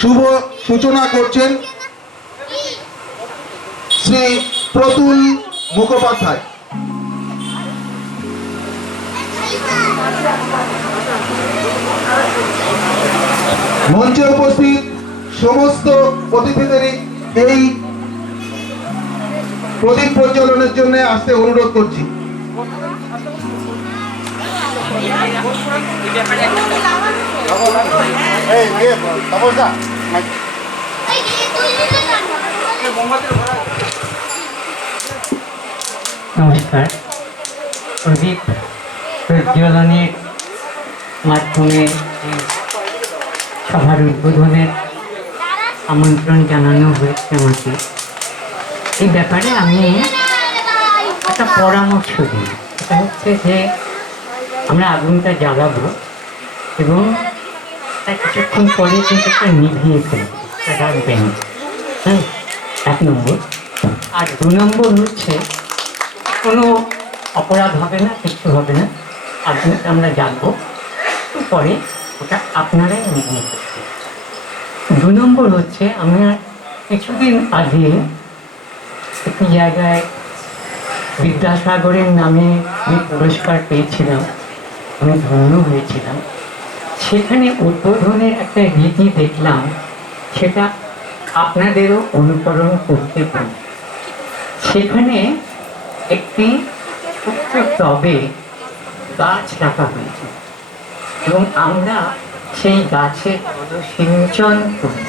শুভ সূচনা করছেন শ্রী প্রতুল মুখোপাধ্যায়। মঞ্চে উপস্থিত সমস্ত অতিথিদেরই এই প্রদীপ প্রজ্বলনের জন্য আসতে অনুরোধ করছি। নমস্কার। প্রদীপ প্রজ্বলনের মাধ্যমে সভার উদ্বোধনের আমন্ত্রণ জানানো হয়েছে আমাকে। এই ব্যাপারে আমি একটা পরামর্শ দিই। সেটা হচ্ছে যে আমরা আগুনটা জ্বালাবো এবং তার কিছুক্ষণ পরে কিন্তু একটা নিভিয়ে ফেলবো, রাখবেন। হ্যাঁ, 1 নম্বর। আর 2 নম্বর হচ্ছে কোনো অপরাধ হবে না, কিছু হবে না। আগুনটা আমরা জ্বালবো, পরে ওটা আপনারাই নিভিয়ে ফেলবেন। 2 নম্বর হচ্ছে আমরা কিছুদিন আগে একটি জায়গায় বিদ্যাসাগরের নামে আমি পুরস্কার পেয়েছিলাম, আমি ধন্য হয়েছিলাম। সেখানে উদ্বোধনের একটা রীতি দেখলাম, সেটা আপনাদেরও অনুকরণ করতে পারে। সেখানে একটি ছোট্ট টবে গাছ রাখা হয়েছে এবং আমরা সেই গাছে জলসিঞ্চন করি,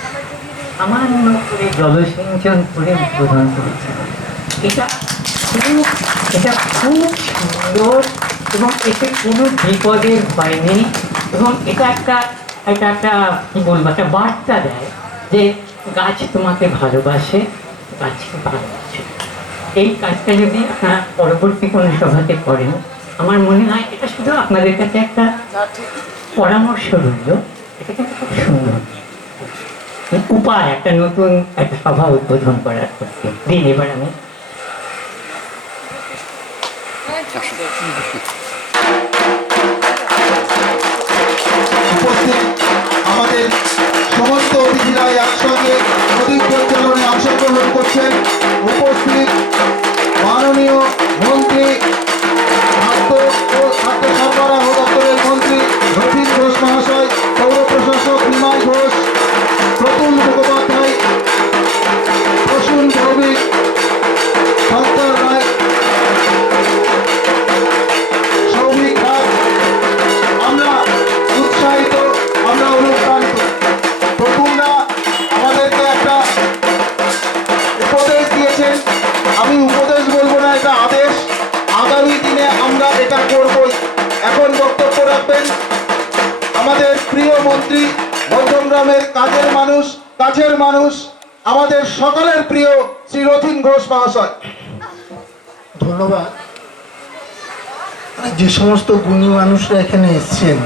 সামান্য করে জলসিঞ্চন করে উদ্বোধন করেছিলাম। এটা খুব সুন্দর এবং এতে কোনো বিপদের ভয় নেই এবং এটা একটা কি বলবো, একটা বার্তা দেয় যে গাছ তোমাকে ভালোবাসে, গাছকে ভালোবাসে। এই কাজটা যদি আপনারা পরবর্তী কোনো সভাতে করেন, আমার মনে হয় এটা শুধু আপনাদের কাছে একটা পরামর্শ রইল। এটা কিন্তু খুব সুন্দর উপায় একটা নতুন একটা সভা উদ্বোধন করার করতে দিন। এবার আমি উপস্থিত আমাদের সমস্ত অতিথিরা একসঙ্গে প্রদীপ প্রজ্বলনে অংশগ্রহণ করছেন। উপস্থিত মাননীয় মন্ত্রী, খাদ্য ও খাদ্য সরবরাহ দপ্তরের মন্ত্রী রথীন ঘোষ মহাশয়, পৌর প্রশাসক নিমাই ঘোষ, প্রতুল মুখোপাধ্যায়, প্রসূন ভৌমিক, শঙ্কর রায়, সৌমিক রায়। আমরা উৎসাহিত, আমরা অনুপ্রাণিত। প্রতুলরা আমাদেরকে একটা উপদেশ দিয়েছেন। আমি উপদেশ বলবো না, এটা আদেশ। আগামী দিনে আমরা এটা করবই। এখন বক্তব্য রাখবেন আমাদের প্রিয় মন্ত্রী, মধ্যমগ্রামের কাছের মানুষ, আমাদের সকলের প্রিয় শ্রী রথীন ঘোষ মহাশয়। ধন্যবাদ। যে সমস্ত গুণী মানুষরা এখানে এসছেন,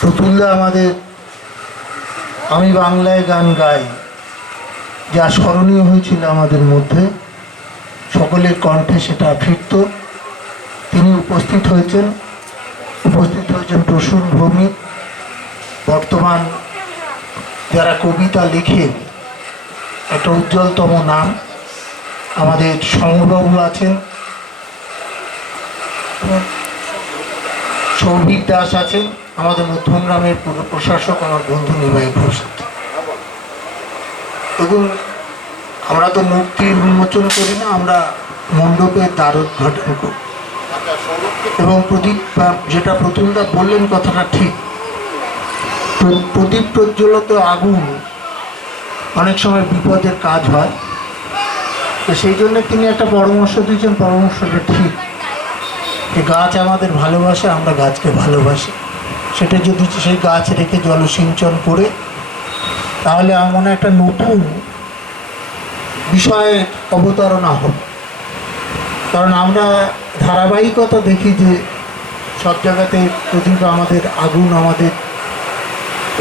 প্রতুলদা আমাদের আমি বাংলায় গান গাই যা স্মরণীয় হয়েছিল আমাদের মধ্যে, সকলের কণ্ঠে সেটা ফিরত। তিনি উপস্থিত হয়েছেন প্রসূন ভৌমিক। বর্তমান যারা কবিতা লিখেন একটা উজ্জ্বলতম নাম, আমাদের সৌমবাবু আছেন, সৌভিক দাস আছেন, আমাদের মধ্যমগ্রামের পুর প্রশাসক আমার বন্ধু নিমাই ঘোষ। এবং আমরা তো মূর্তির উন্মোচন করি না, আমরা মণ্ডপের দ্বারোদ্ঘাটন করি। এবং প্রদীপ, যেটা প্রতুলদা বললেন কথাটা ঠিক, প্রদীপ প্রজ্বলিত আগুন অনেক সময় বিপদের কাজ হয়। তো সেই জন্য তিনি একটা পরামর্শ দিয়েছেন, পরামর্শটা ঠিক। এই গাছ আমাদের ভালোবাসে, আমরা গাছকে ভালোবাসি। সেটা যদি সেই গাছ রেখে জলসিঞ্চন করে, তাহলে আমার মনে একটা নতুন বিষয়ে অবতারণা হবে। কারণ আমরা ধারাবাহিকতা দেখি যে সব জায়গাতে প্রদীপ আমাদের, আগুন আমাদের,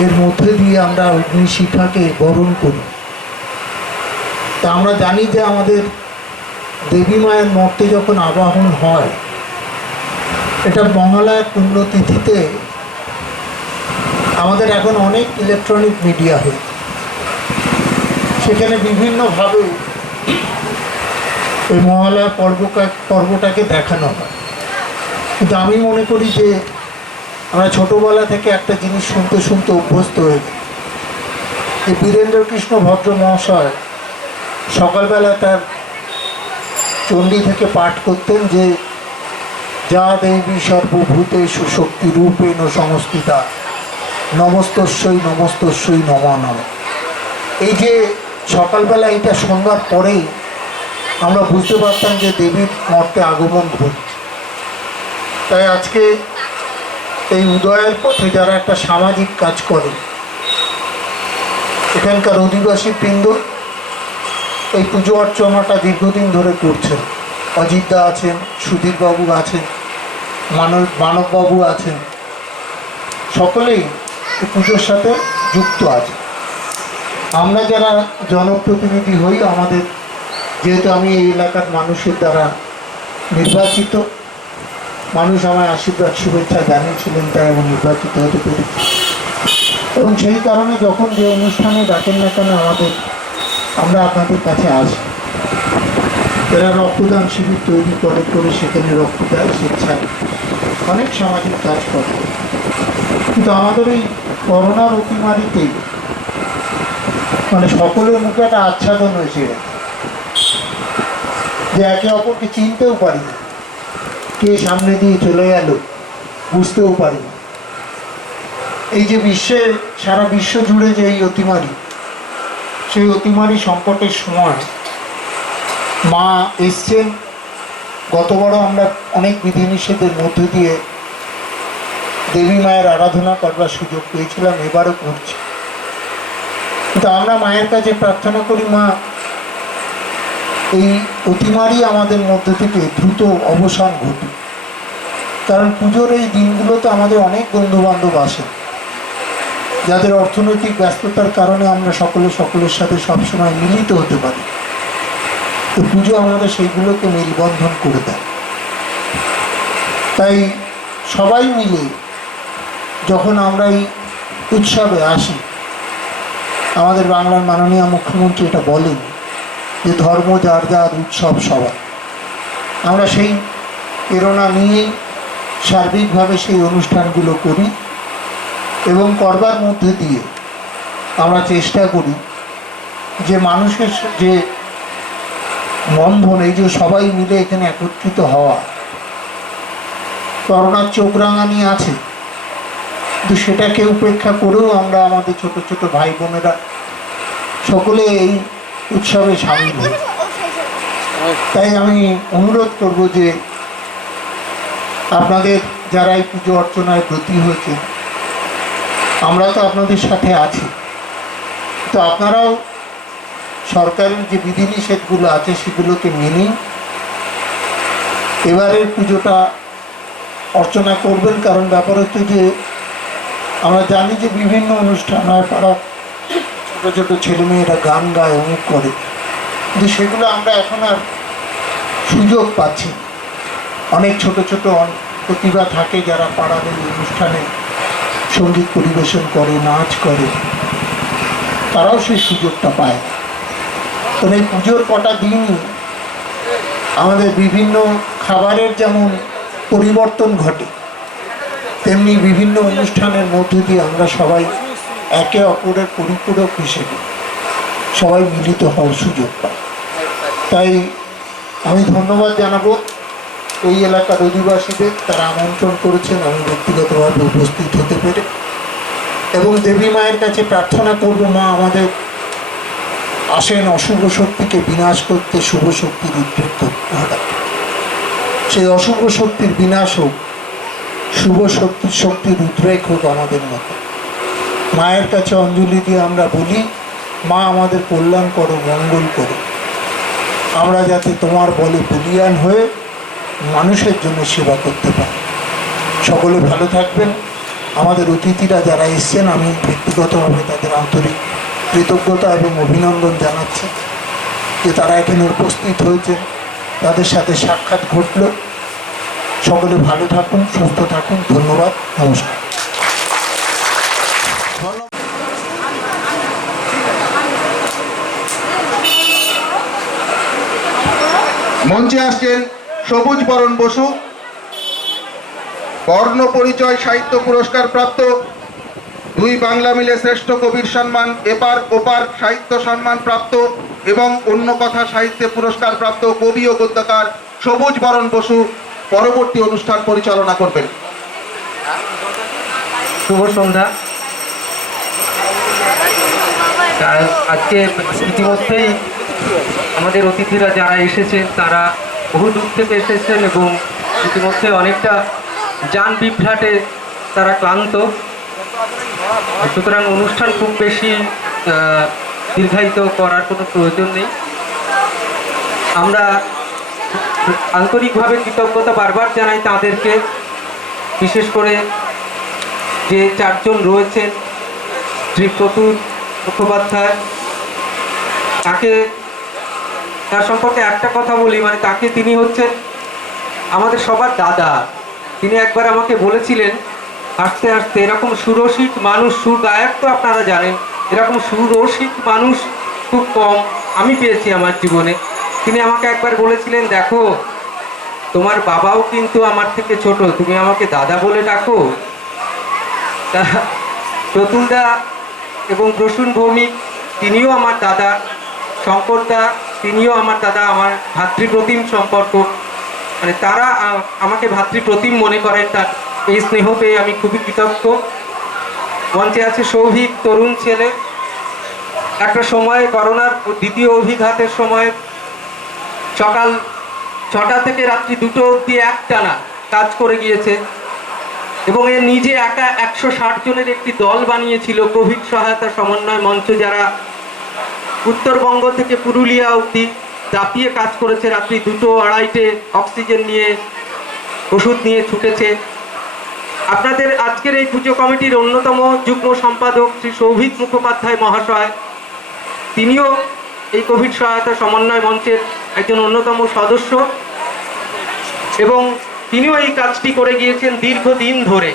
এর মধ্যে দিয়ে আমরা অগ্নিশিখাকে বরণ করি। তা আমরা জানি যে আমাদের দেবী মায়ের মর্তে যখন আবাহন হয়, এটা মহালয়া পুণ্যতিথিতে আমাদের এখন অনেক ইলেকট্রনিক মিডিয়া হয়ে, সেখানে বিভিন্নভাবে এই মহালয়া পর্বটাকে দেখানো হয়। কিন্তু আমি মনে করি যে আমরা ছোটোবেলা থেকে একটা জিনিস শুনতে শুনতে অভ্যস্ত হয়ে গেছি। এই বীরেন্দ্রকৃষ্ণ ভদ্র মহাশয় সকালবেলা তার চণ্ডী থেকে পাঠ করতেন যে যা দেবী সর্বভূতেষু শক্তি রূপেণ সংস্থিতা নমস্তস্যই নমস্তস্যই নমো নমঃ। এই যে সকালবেলা এটা শোনবার পরেই আমরা বুঝতে পারতাম যে দেবীর মর্তে আগমন ঘটছে। তাই আজকে এই উদয়ের পথে যারা একটা সামাজিক কাজ করে, এখানকার অধিবাসী বৃন্দ এই পুজো অর্চনাটা দীর্ঘদিন ধরে করছেন। অজিতদা আছেন, সুধীরবাবু আছেন, মানববাবু আছেন, সকলেই এই পুজোর সাথে যুক্ত আছে। আমরা যারা জনপ্রতিনিধি হই, আমাদের যেহেতু আমি এই এলাকার মানুষের দ্বারা নির্বাচিত, মানুষ আমায় আশীর্বাদ শুভেচ্ছা জানিয়েছিলেন, তাই আমি নির্বাচিত হতে পেরেছি। এবং সেই কারণে যখন যে অনুষ্ঠানে ডাকেন না কেন আমরা আপনাদের কাছে আসি। এরা রক্তদান শিবির তৈরি করে সেখানে রক্ত দেয়, স্বেচ্ছায় অনেক সামাজিক কাজ করে। কিন্তু আমাদের এই করোনার অতিমারিতেই সকলের মুখে একটা আচ্ছাদন হয়েছে যে একে অপরকে চিনতেও পারি না, কে সামনে দিয়ে চলে গেল বুঝতেও পারি না। এই যে সারা বিশ্ব জুড়ে যে এই অতিমারি, সেই অতিমারি সংকটের সময় মা এসছেন। গতবারও আমরা অনেক বিধিনিষেধের মধ্য দিয়ে দেবী মায়ের আরাধনা করবার সুযোগ পেয়েছিলাম, এবারও করছি। কিন্তু আমরা মায়ের কাছে প্রার্থনা করি, মা এই অতিমারি আমাদের মধ্যে থেকে দ্রুত অবসান ঘটুক। কারণ পুজোর এই দিনগুলোতে আমাদের অনেক বন্ধুবান্ধব আসেন, যাদের অর্থনৈতিক ব্যস্ততার কারণে আমরা সকলের সাথে সবসময় মিলিত হতে পারি। তো পুজো আমাদের সেইগুলোকে মেলবন্ধন করে দেয়। তাই সবাই মিলে যখন আমরা এই উৎসবে আসি, আমাদের বাংলার মাননীয় মুখ্যমন্ত্রী এটা বলেন যে ধর্ম যার যার, উৎসব সবার। আমরা সেই প্রেরণা নিয়েই সার্বিকভাবে সেই অনুষ্ঠানগুলো করি এবং করবার মধ্যে দিয়ে আমরা চেষ্টা করি যে মানুষের যে বন্ধন, এই যে সবাই মিলে এখানে একত্রিত হওয়া, করোনার চোখ রাঙানি আছে, কিন্তু সেটাকে উপেক্ষা করেও আমরা আমাদের ছোট ছোট ভাই বোনেরা সকলে এই উৎসবে সামিল হই। তাই আমি অনুরোধ করব যে আপনাদের যারা এই পুজো অর্চনায় ব্রতী হয়েছে, আমরা তো আপনাদের সাথে আছি, তো আপনারাও সরকারের যে বিধিনিষেধগুলো আছে সেগুলোকে মেনে এবারের পুজোটা অর্চনা করবেন। কারণ ব্যাপার হচ্ছে যে আমরা জানি যে বিভিন্ন অনুষ্ঠান হয়, পাড়া ছোটো ছোটো ছেলেমেয়েরা গান গায়, অমুক করে, কিন্তু সেগুলো আমরা এখন আর সুযোগ পাচ্ছি। অনেক ছোট ছোট প্রতিভা থাকে যারা পাড়ার এই অনুষ্ঠানে সঙ্গীত পরিবেশন করে, নাচ করে, তারাও সেই সুযোগটা পায়। তো এই পুজোর কটা দিনই আমাদের বিভিন্ন খাবারের যেমন পরিবর্তন ঘটে, তেমনি বিভিন্ন অনুষ্ঠানের মধ্য দিয়ে আমরা সবাই একে অপরের পরিপূরক হিসেবে সবাই মিলিত হওয়ার সুযোগ পাই। তাই আমি ধন্যবাদ জানাবো এই এলাকার অধিবাসীদের, তারা আমন্ত্রণ করেছেন, আমি ব্যক্তিগতভাবে উপস্থিত হতে পেরে। এবং দেবী মায়ের কাছে প্রার্থনা করব, মা আমাদের আসেন অশুভ শক্তিকে বিনাশ করতে, শুভ শক্তির উদ্বৃত্ত ঘটাতে। সেই অশুভ শক্তির বিনাশ হোক, শুভ শক্তির উদ্রেক হোক আমাদের মতো। মায়ের কাছে অঞ্জলি দিয়ে আমরা বলি, মা আমাদের কল্যাণ করো, মঙ্গল করো, আমরা যাতে তোমার বলে বলিয়ান হয়ে মানুষের জন্য সেবা করতে পারি। সকলে ভালো থাকবেন। আমাদের অতিথিরা যারা এসছেন, আমি ব্যক্তিগতভাবে তাদের আন্তরিক কৃতজ্ঞতা এবং অভিনন্দন জানাচ্ছি যে তারা এখানে উপস্থিত হয়েছেন, তাদের সাথে সাক্ষাৎ ঘটল। সকলে ভালো থাকুন, সুস্থ থাকুন। ধন্যবাদ, নমস্কার। ধন্যবাদ। মঞ্চে আসছেন সবুজ বরণ বসু, বর্ণ পরিচয় সাহিত্য পুরস্কার প্রাপ্ত, 2 বাংলা মিলে শ্রেষ্ঠ কবির সম্মান, এপার ওপার সাহিত্য সম্মান প্রাপ্ত এবং অন্য কথা সাহিত্যে পুরস্কার প্রাপ্ত কবি ও গদ্যকার সবুজ বরণ বসু পরবর্তী অনুষ্ঠান পরিচালনা করবেন। শুভ সন্ধ্যা। আজকে ইতিমধ্যেই আমাদের অতিথিরা যারা এসেছেন তারা বহু দূর থেকে এসেছেন এবং ইতিমধ্যে অনেকটা যান বিভ্রাটে তারা ক্লান্ত, সুতরাং অনুষ্ঠান খুব বেশি দীর্ঘায়িত করার কোনো প্রয়োজন নেই। আমরা আন্তরিকভাবে কৃতজ্ঞতা বারবার জানাই তাদেরকে, বিশেষ করে যে 4 জন রয়েছেন, শ্রী প্রতুল মুখোপাধ্যায়, তার সম্পর্কে একটা কথা বলি, মানে তিনি হচ্ছেন আমাদের সবার দাদা। তিনি একবার আমাকে বলেছিলেন হাসতে হাসতে, এরকম সুরসিক মানুষ, সুগায়ক তো আপনারা জানেন, এরকম সুরসিক মানুষ খুব কম আমি পেয়েছি আমার জীবনে। তিনি আমাকে একবার বলেছিলেন, দেখো তোমার বাবাও কিন্তু আমার থেকে ছোট, তুমি আমাকে দাদা বলে ডাকো। তা প্রতুলদা এবং প্রসূন ভৌমিক তিনিও আমার দাদা, শঙ্করদা তিনিও আমার দাদা, আমার ভাতৃপ্রতিম সম্পর্ক, মানে তারা আমাকে ভাতৃপ্রতিম মনে করেন। তার এই স্নেহ পেয়ে আমি খুবই কৃতজ্ঞ। মঞ্চে আছে সৌভিক, তরুণ ছেলে, একটা সময় করোনার দ্বিতীয় অভিঘাতের সময় সকাল 6টা থেকে রাত্রি 2টো অবধি একটানা কাজ করে গিয়েছে এবং এ নিজে একা 160 জনের একটি দল বানিয়েছিল কোভিড সহায়তা সমন্বয় মঞ্চ, যারা উত্তরবঙ্গ থেকে পুরুলিয়া অবধি দাপিয়ে কাজ করেছে। রাত্রি 2টো 2:30টে অক্সিজেন নিয়ে, ওষুধ নিয়ে ছুটেছে। আপনাদের আজকের এই পুজো কমিটির অন্যতম যুগ্ম সম্পাদক শ্রী সৌভিক মুখোপাধ্যায় মহাশয়, তিনিও এই কোভিড সহায়তা সমন্বয় মঞ্চের একজন অন্যতম সদস্য এবং তিনিও এই কাজটি করে গিয়েছেন দীর্ঘদিন ধরে।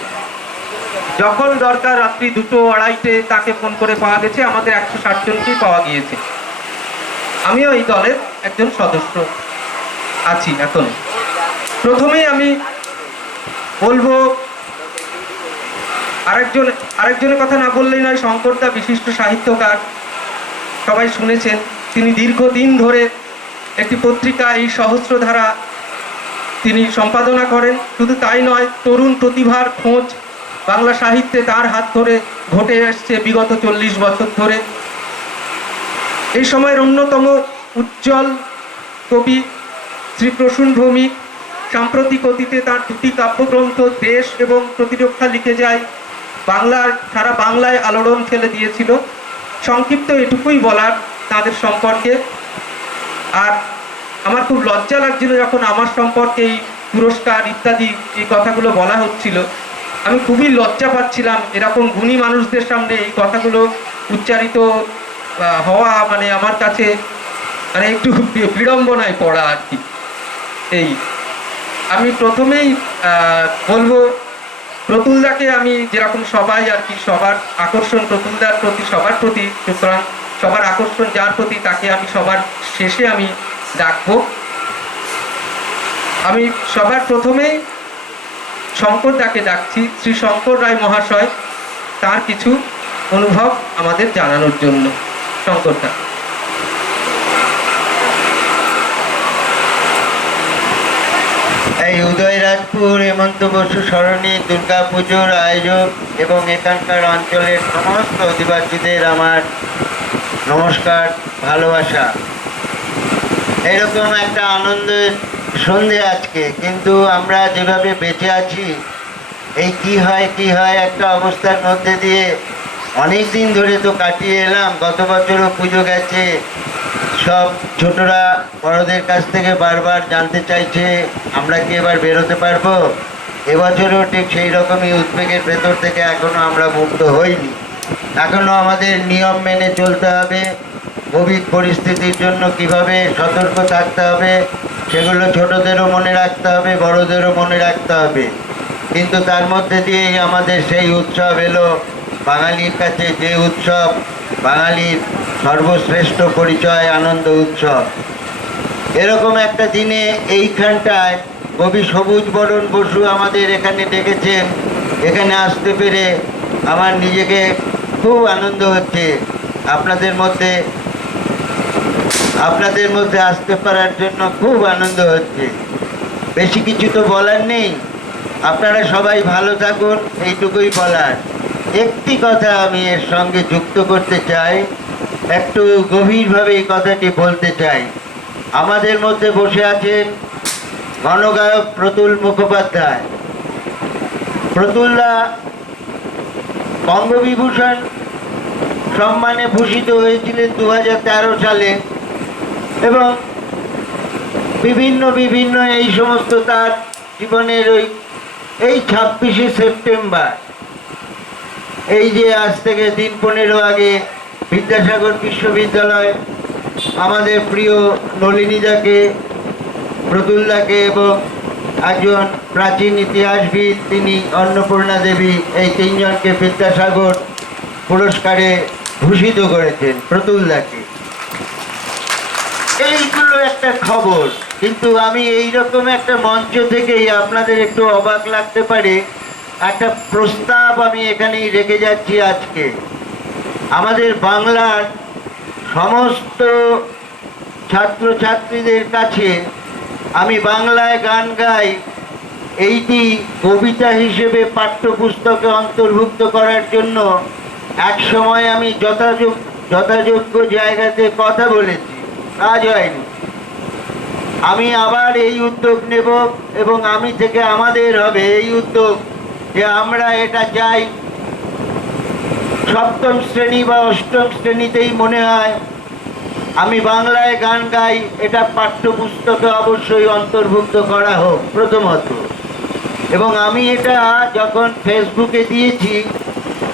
যখন দরকার রাত্রি 2টো 2:30টে তাকে ফোন করে পাওয়া গেছে, আমাদের 160 জনকেই পাওয়া গিয়েছে। আমিও এই দলের একজন সদস্য আছি এখন। প্রথমেই আমি বলবো, আরেকজনের কথা না বললেই নয়, শঙ্করদা বিশিষ্ট সাহিত্যকার, সবাই শুনেছেন। তিনি দীর্ঘদিন ধরে একটি পত্রিকা এই সহস্রধারা তিনি সম্পাদনা করেন। শুধু তাই নয়, তরুণ প্রতিভার খোঁজ বাংলা সাহিত্যে তার হাত ধরে ঘটে আসছে বিগত 40 বছর ধরে। এই সময়ের অন্যতম উজ্জ্বল কবি শ্রী প্রসূন ভৌমিক সাম্প্রতিক অতীতে তার 2টি কাব্যগ্রন্থ দেশ এবং প্রতিরক্ষা লিখে যায়, সারা বাংলায় আলোড়ন ফেলে দিয়েছিল। সংক্ষিপ্ত এটুকুই বলার তাদের সম্পর্কে। আর আমার খুব লজ্জা লাগছিল যখন আমার সম্পর্কে এই পুরস্কার ইত্যাদি এই কথাগুলো বলা হচ্ছিল, আমি খুবই লজ্জা পাচ্ছিলাম। এরকম গুণী মানুষদের সামনে এই কথাগুলো উচ্চারিত হওয়া মানে আমার কাছে মানে একটু বিড়ম্বনায় পড়া আর কি। আমি প্রথমেই বলবো, প্রতুলদাকে আমি যেরকম সবাই আর কি, সবার আকর্ষণ প্রতুলদার প্রতি, সবার প্রতি, সুতরাং সবার আকর্ষণ যার প্রতি তাকে আমি সবার শেষে আমি ডাকবো। আমি সবার প্রথমেই শঙ্করদাকে ডাকছি, শ্রী শঙ্কর রায় মহাশয়, তার কিছু অনুভব আমাদের জানানোর জন্য। শঙ্করদা। এই উদয়রাজপুর হেমন্ত বসু সরণি দুর্গা পুজোর আয়োজক এবং এখানকার অঞ্চলের সমস্ত অধিবাসীদের আমার নমস্কার, ভালোবাসা। এরকম একটা আনন্দের সন্ধে আজকে, কিন্তু আমরা যেভাবে বেঁচে আছি, এই কি হয় একটা অবস্থার মধ্যে দিয়ে অনেক দিন ধরে তো কাটিয়ে এলাম। গত বছরও পুজো গেছে, সব ছোটরা বড়দের কাছ থেকে বারবার জানতে চাইছে আমরা কি এবার বেরোতে পারবো। এবছরও ঠিক সেই রকমই উদ্বেগের ভেতর থেকে এখনো আমরা মুক্ত হইনি। এখনো আমাদের নিয়ম মেনে চলতে হবে। কোভিড পরিস্থিতির জন্য কিভাবে সতর্ক থাকতে হবে সেগুলো ছোটদেরও মনে রাখতে হবে, বড়দেরও মনে রাখতে হবে। কিন্তু তার মধ্যে দিয়েই আমাদের সেই উৎসব এলো বাঙালির কাছে যে উৎসব, বাঙালির সর্বশ্রেষ্ঠ পরিচয় আনন্দ উৎসব। এরকম একটা দিনে এইখানটায় কবি সবুজ বরণ বসু আমাদের এখানে ডেকেছেন। এখানে আসতে পেরে আমার নিজেকে খুব আনন্দ হচ্ছে। আপনাদের মধ্যে আসতে পারার জন্য খুব আনন্দ হচ্ছে। বেশি কিছু তো বলার নেই, আপনারা সবাই ভালো থাকুন, এইটুকুই বলার। একটি কথা আমি এর সঙ্গে যুক্ত করতে চাই, একটু গভীরভাবে এই কথাটি বলতে চাই। আমাদের মধ্যে বসে আছেন গণগায়ক প্রতুল মুখোপাধ্যায়। প্রতুলদা বঙ্গবিভূষণ সম্মানে ভূষিত হয়েছিলেন 2013 সালে, এবং বিভিন্ন এই সমস্ত তার জীবনের এই 26শে সেপ্টেম্বর, এই যে আজ থেকে দিন 15 আগে বিদ্যাসাগর বিশ্ববিদ্যালয় আমাদের প্রিয় নলিনীদাকে, প্রতুলদাকে এবং একজন প্রাচীন ইতিহাসবিদ তিনি অন্নপূর্ণা দেবী, এই তিনজনকে বিদ্যাসাগর পুরস্কারে ভূষিত করেছেন প্রতুলদাকে। এইগুলো একটা খবর, কিন্তু আমি এইরকম একটা মঞ্চ থেকেই আপনাদের একটু অবাক লাগতে পারে একটা প্রস্তাব আমি এখানেই রেখে যাচ্ছি আজকে। আমাদের বাংলার সমস্ত ছাত্রছাত্রীদের কাছে আমি বাংলায় গান গাই এইটি কবিতা হিসেবে পাঠ্যপুস্তকে অন্তর্ভুক্ত করার জন্য এক সময় আমি যথাযোগ্য জায়গাতে কথা বলেছি, কাজ হয়নি। আমি আবার এই উদ্যোগ নেব এবং আমি থেকে আমাদের হবে এই উদ্যোগ যে আমরা এটা চাই সপ্তম শ্রেণী বা অষ্টম শ্রেণীতেই মনে হয় আমি বাংলায় গান গাই, এটা পাঠ্যপুস্তকে অবশ্যই অন্তর্ভুক্ত করা হোক প্রথমত। এবং আমি এটা যখন ফেসবুকে দিয়েছি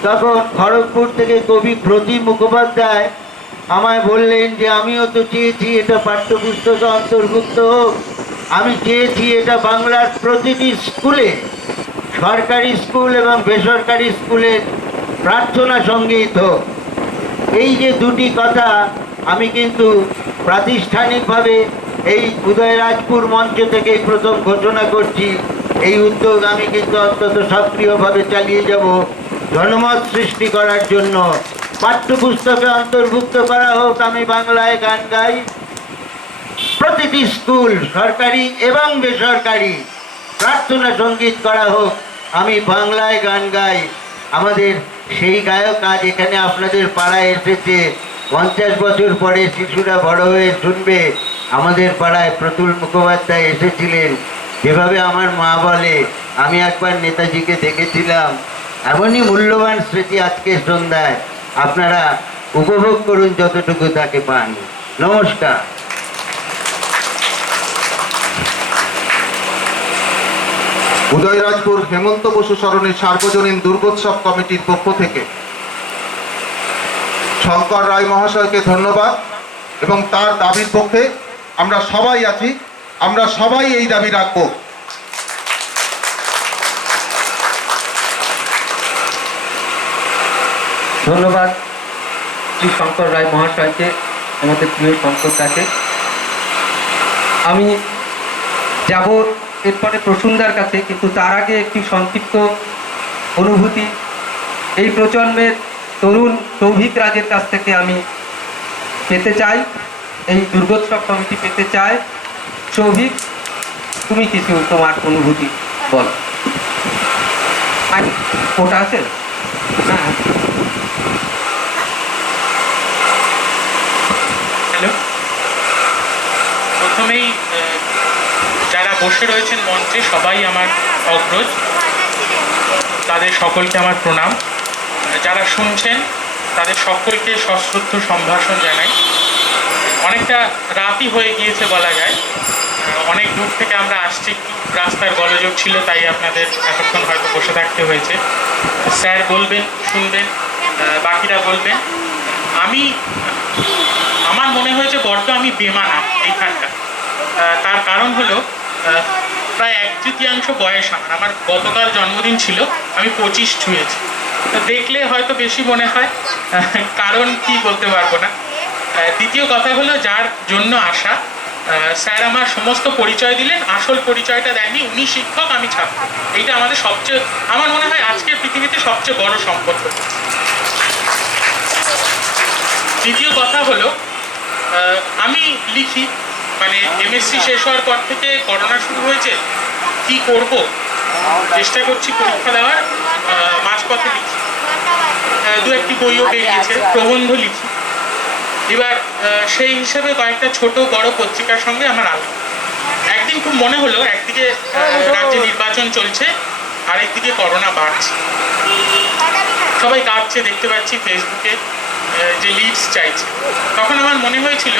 তখন খড়গপুর থেকে কবি প্রদীপ মুখোপাধ্যায় আমায় বললেন যে আমিও তো চেয়েছি এটা পাঠ্যপুস্তকে অন্তর্ভুক্ত হোক, আমি চেয়েছি এটা বাংলার প্রতিটি স্কুলে, সরকারি স্কুল এবং বেসরকারি স্কুলে প্রার্থনা সঙ্গীত হোক। এই যে দুটি কথা আমি কিন্তু প্রাতিষ্ঠানিকভাবে এই উদয়রাজপুর মঞ্চ থেকেই প্রথম ঘোষণা করছি। এই উদ্যোগ আমি কিন্তু অত্যন্ত সক্রিয়ভাবে চালিয়ে যাব জনমত সৃষ্টি করার জন্য। পাঠ্যপুস্তকে অন্তর্ভুক্ত করা হোক আমি বাংলায় গান গাই, প্রতিটি স্কুল সরকারি এবং বেসরকারি প্রার্থনা সঙ্গীত করা হোক আমি বাংলায় গান গাই। আমাদের সেই গায়ক আজ এখানে আপনাদের পাড়ায় এসেছে, 50 বছর পরে শিশুরা বড় হয়ে শুনবে আমাদের পাড়ায় প্রতুল মুখোপাধ্যায় এসেছিলেন। যেভাবে আমার মা বলে আমি একবার নেতাজিকে দেখেছিলাম, এমনই মূল্যবান স্মৃতি আজকে সন্ধ্যায় আপনারা উপভোগ করুন যতটুকু তাকে পান। নমস্কার। উদয়রাজপুর হেমন্ত বসু সরণি সার্বজনীন দুর্গোৎসব কমিটির পক্ষ থেকে শঙ্কর রায় মহাশয়কে ধন্যবাদ, এবং তার দাবির পক্ষে আমরা সবাই আছি, আমরা সবাই এই দাবি রাখবো। ধন্যবাদ শ্রী শঙ্কর রায় মহাশয়কে, আমাদের প্রিয় শঙ্করদাকে। আমি যাব এরপরে প্রসূনদার কাছে, কিন্তু তার আগে একটি সংক্ষিপ্ত অনুভূতি এই প্রজন্মের তরুণ সৌভিক রাজের কাছ থেকে আমি পেতে চাই, এই দুর্গোৎসব কমিটি পেতে চায়। সৌভিক, তুমি কিছু তোমার অনুভূতি বল। ওটা আছে? হ্যাঁ, হ্যালো, প্রথমেই যারা বসে রয়েছেন মঞ্চে সবাই আমার অগ্রজ, তাদের সকলকে আমার প্রণাম। যারা শুনছেন তাদের সকলকে সশ্রদ্ধ সম্ভাষণ জানাই। অনেকটা রাতই হয়ে গিয়েছে বলা যায়, অনেক দূর থেকে আমরা আসছি, একটু রাস্তার গোলযোগ ছিল, তাই আপনাদের এতক্ষণ হয়তো বসে থাকতে হয়েছে। স্যার বলবেন, শুনবেন, বাকিরা বলবেন। আমার মনে হয়েছে বড্ড আমি বেমানা এইখানটা। তার কারণ হলো প্রায় 1/3 বয়স আমার গতকাল জন্মদিন ছিল, আমি 25 ছুঁয়েছি। দেখলে হয়তো বেশি মনে হয়, কারণ কি বলতে পারবো না। দ্বিতীয় কথা হলো যার জন্য আসা, স্যার আমার সমস্ত পরিচয় দিলেন, আসল পরিচয়টা দেননি। উনি শিক্ষক, আমি ছাত্র। এইটা আমাদের সবচেয়ে, আমার মনে হয় আজকের পৃথিবীতে সবচেয়ে বড় সম্পর্ক। দ্বিতীয় কথা হলো আমি লিখি, মানে এমএসসি শেষ হওয়ার পর থেকে করোনা শুরু হয়েছে, কি করব চেষ্টা করছি পরীক্ষা দেওয়ার, মাঝপথে লিখি, দু একটি বইও বেরিয়েছে, প্রবন্ধ লিখি। এবার সেই হিসেবে কয়েকটা ছোট বড় পত্রিকার সঙ্গে আমার আলো। একদিন খুব মনে হলো, একদিকে রাজ্যে নির্বাচন চলছে, আরেকদিকে করোনা বাড়ছে, সবাই কাঁদছে দেখতে পাচ্ছি ফেসবুকে, যে লিডস চাইছে। তখন আমার মনে হয়েছিল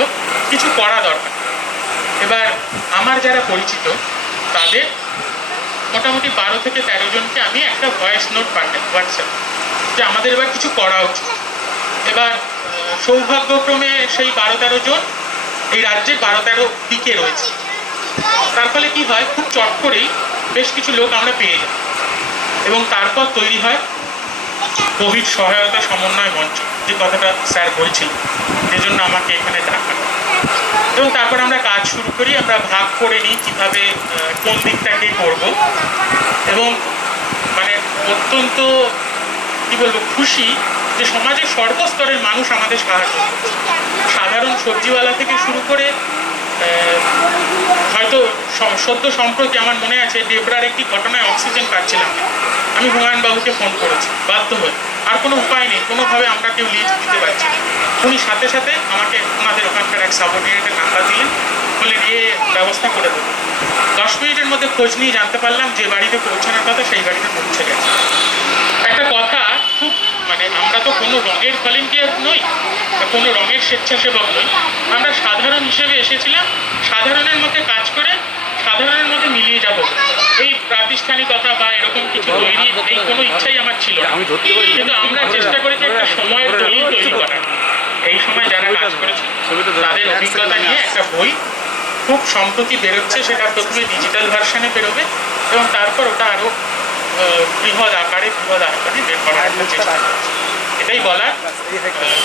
কিছু করা দরকার। এবার আমার যারা পরিচিত তাদের মোটামুটি 12 থেকে 13 জনকে আমি একটা ভয়েস নোট পাঠাই হোয়াটসঅ্যাপ, যে আমাদের এবার কিছু করা উচিত। এবার সৌভাগ্যক্রমে সেই 12-13 জন এই রাজ্যে 12-13 দিকে রয়েছে। তার ফলে কি হয়, খুব চট করেই বেশ কিছু লোক আমরা পেয়ে যাই, এবং তারপর তৈরি হয় কোভিড সহায়তা সমন্বয় মঞ্চ, যে কথাটা স্যার বলছিল, যে জন্য আমাকে এখানে ডাকা। এবং তারপর আমরা কাজ শুরু করি, আমরা ভাগ করে নিই কীভাবে কোন দিকটাকে করব। এবং মানে অত্যন্ত কী বলবো, খুশি যে সমাজের সর্বস্তরের মানুষ আমাদের সাহায্য করছে। সাধারণ সবজিওয়ালা থেকে শুরু করে, হয়তো সদ্য সম্প্রতি আমার মনে আছে ডেবরার একটি ঘটনায় অক্সিজেন পাচ্ছিলাম, আমি হুমায়ুনবাবুকে ফোন করেছি বাধ্য হয়ে, আর কোনো উপায় নেই, কোনোভাবে আমরা কেউ লিড দিতে পারছি না। উনি সাথে সাথে আমাকে ওনাদের ওখানকার এক সাবঅর্ডিনেটের নাম্বার দিলেন, বলে দিয়ে ব্যবস্থা করে দেবো। 10 মিনিটের মধ্যে খোঁজ নিয়ে জানতে পারলাম যে বাড়িতে পৌঁছানোর কথা সেই বাড়িতে পৌঁছে গেছে। একটা কথা খুব, মানে আমরা তো কোনো রঙের ভলেন্টিয়ার নই, কোনো রঙের স্বেচ্ছাসেবক নই, আমরা সাধারণ হিসেবে এসেছিলাম, সাধারণের মধ্যে কাজ করে সাধারণের মধ্যে মিলিয়ে যাবো। এই প্রাতিষ্ঠানিকতা বা এরকম কিছু তৈরি, এই কোনো ইচ্ছাই আমার ছিল না, কিন্তু আমরা চেষ্টা করেছি একটা সময়ের দলিল তৈরি করার। এই সময় যারা কাজ করেছে তাদের অভিজ্ঞতা নিয়ে একটা বই খুব সম্প্রতি বেরোচ্ছে, সেটা প্রথমে ডিজিটাল ভার্সানে বেরোবে, এবং তারপর ওটা আরও বৃহৎ আকারে বের করার একটা চেষ্টা করছে। এটাই বলার,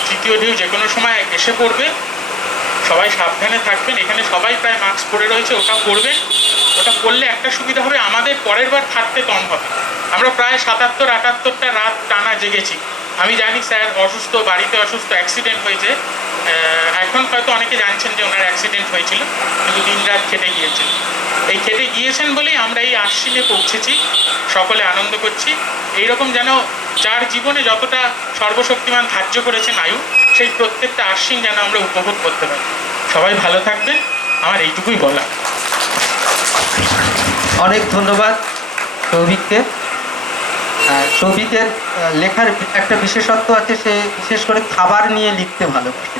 তৃতীয় ঢেউ যে কোনো সময় এসে পড়বে, সবাই সাবধানে থাকবেন। এখানে সবাই প্রায় মাস্ক পরে রয়েছে, ওটা করবেন। ওটা করলে একটা সুবিধা হবে, আমাদের পরের বার থাকতে কম হবে। আমরা প্রায় 77-78টা রাত টানা জেগেছি। আমি জানি স্যার অসুস্থ, বাড়িতে অসুস্থ, অ্যাক্সিডেন্ট হয়েছে। এখন হয়তো অনেকে জানছেন যে ওনার অ্যাক্সিডেন্ট হয়েছিল, কিন্তু দিন রাত খেটে গিয়েছেন। এই খেটে গিয়েছেন বলেই আমরা এই আশ্বিনে পৌঁছেছি, সকলে আনন্দ করছি। এইরকম যেন যার জীবনে যতটা সর্বশক্তিমান ধার্য করেছেন আয়ু, সেই প্রত্যেকটা আশ্বিন যেন আমরা উপভোগ করতে পারি। সবাই ভালো থাকবেন, আমার এইটুকুই বলা। অনেক ধন্যবাদ সৌভিককে। সৌভিকের লেখার একটা বিশেষত্ব আছে, সে বিশেষ করে খাবার নিয়ে লিখতে ভালোবাসে।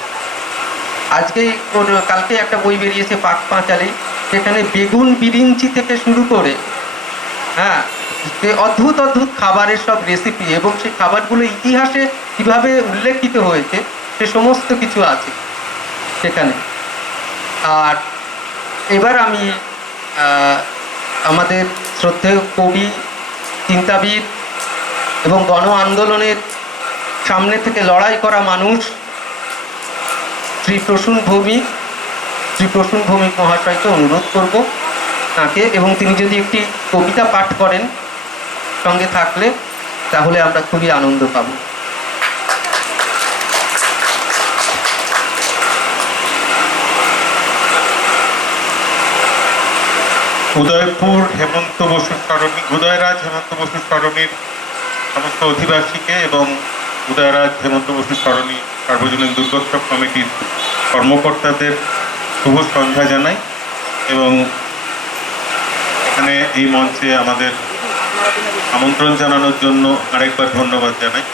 কালকে একটা বই বেরিয়েছে পাক পাঁচালী, সেখানে বেগুন বিরিঞ্চি থেকে শুরু করে যে অদ্ভুত অদ্ভুত খাবারের সব রেসিপি, এবং সেই খাবারগুলো ইতিহাসে কীভাবে উল্লেখিত হয়েছে সে সমস্ত কিছু আছে সেখানে। আর এবার আমি আমাদের শ্রদ্ধেয় কবি, চিন্তাবিদ এবং গণ আন্দোলনের সামনে থেকে লড়াই করা মানুষ শ্রী প্রসূন ভৌমিক মহাশয়কে অনুরোধ করব তাকে, এবং তিনি যদি একটি কবিতা পাঠ করেন সঙ্গে থাকলে, তাহলে আমরা খুবই আনন্দ পাব। উদয়রাজ হেমন্ত বসু সরণির সমস্ত অধিবাসীকে এবং উদয়রাজ হেমন্ত বসু সরণি সার্বজনীন দুর্গোৎসব কমিটির কর্মকর্তাদের শুভ সন্ধ্যা জানাই, এবং এখানে এই মঞ্চে আমাদের আমন্ত্রণ জানানোর জন্য আরেকবার ধন্যবাদ জানাই।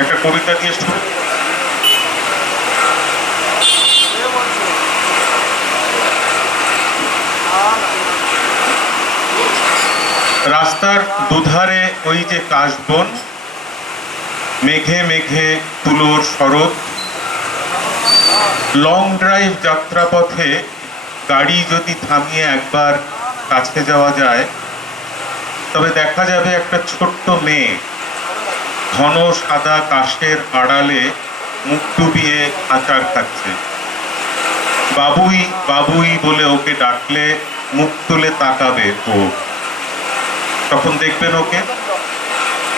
একটা কবিতা দিয়ে শুরু। রাস্তার দুধারে ওই যে কাশবন, মেঘে মেঘে তুলোর শরৎ, লং ড্রাইভ যাত্রাপথে গাড়ি যদি থামিয়ে একবার কাছে যাওয়া যায়, তবে দেখা যাবে একটা ছোট্ট মেয়ে ঘন সাদা কাশের আড়ালে মুখ ডুবিয়ে আচার খাচ্ছে। বাবুই বাবুই বলে ওকে ডাকলে মুখ তুলে তাকাবে ও। তখন দেখবেন ওকে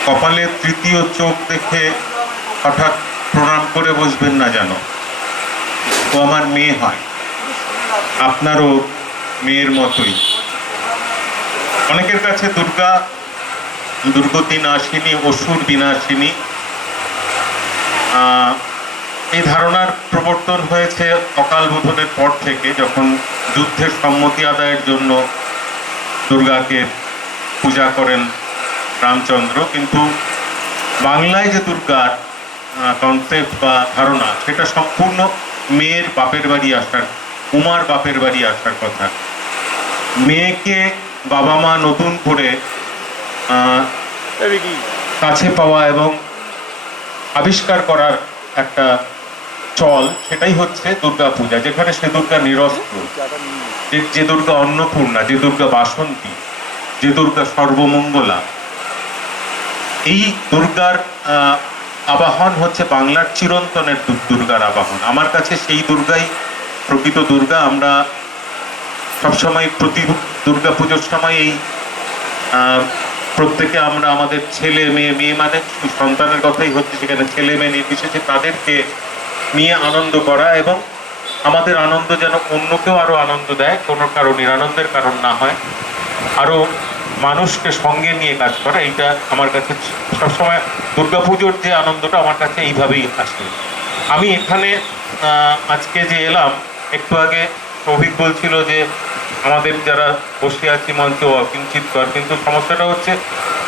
কপালে তৃতীয় চোখ দেখে হঠাৎ প্রণাম করে বসবেন না যেন। ও আমার মেয়ে হয়, আপনারও মেয়ের মতোই। অনেকের কাছে দুর্গা দুর্গতি নাশিনী, অসুর বিনাশিনী, এই ধারণার প্রবর্তন হয়েছে অকাল বোধনের পর থেকে, যখন যুদ্ধের সম্মতি আদায়ের জন্য দুর্গাকে পূজা করেন রামচন্দ্র। কিন্তু বাংলায় যে দুর্গার কনসেপ্ট বা ধারণা, সেটা সম্পূর্ণ মেয়ের বাপের বাড়ি আসার, উমার বাপের বাড়ি আসার কথা। মেয়েকে বাবা মা নতুন করে কাছে পাওয়া এবং আবিষ্কার করার একটা চল, সেটাই হচ্ছে দুর্গা পূজা, যেখানে সে দুর্গা নিরস্ত্র, যে দুর্গা অন্নপূর্ণা, যে দুর্গা বাসন্তী, যে দুর্গা সর্বমঙ্গলা। এই দুর্গার আবাহন হচ্ছে বাংলার চিরন্তনের দুর্গার আবাহন। আমার কাছে সেই দুর্গাই প্রকৃত দুর্গা। আমরা সবসময় প্রতি দুর্গা পুজোর সময় এই প্রত্যেকে আমরা আমাদের ছেলে মেয়ে, মেয়ে মানে সন্তানের কথাই হচ্ছে, সেখানে ছেলে মেয়ে নির্বিশেষে তাদেরকে নিয়ে আনন্দ করা, এবং আমাদের আনন্দ যেন অন্যকেও আরো আনন্দ দেয়, কোনো কারো নিরানন্দের কারণ না হয়, আরো মানুষকে সঙ্গে নিয়ে কাজ করা। এইটা আমার কাছে সবসময় দুর্গাপুজোর যে আনন্দটা আমার কাছে এইভাবেই আসে। আমি এখানে আজকে যে এলাম, একটু আগে সৌভিক বলছিল যে আমাদের যারা বসে আছি মঞ্চে অকিঞ্চিত কর, কিন্তু সমস্যাটা হচ্ছে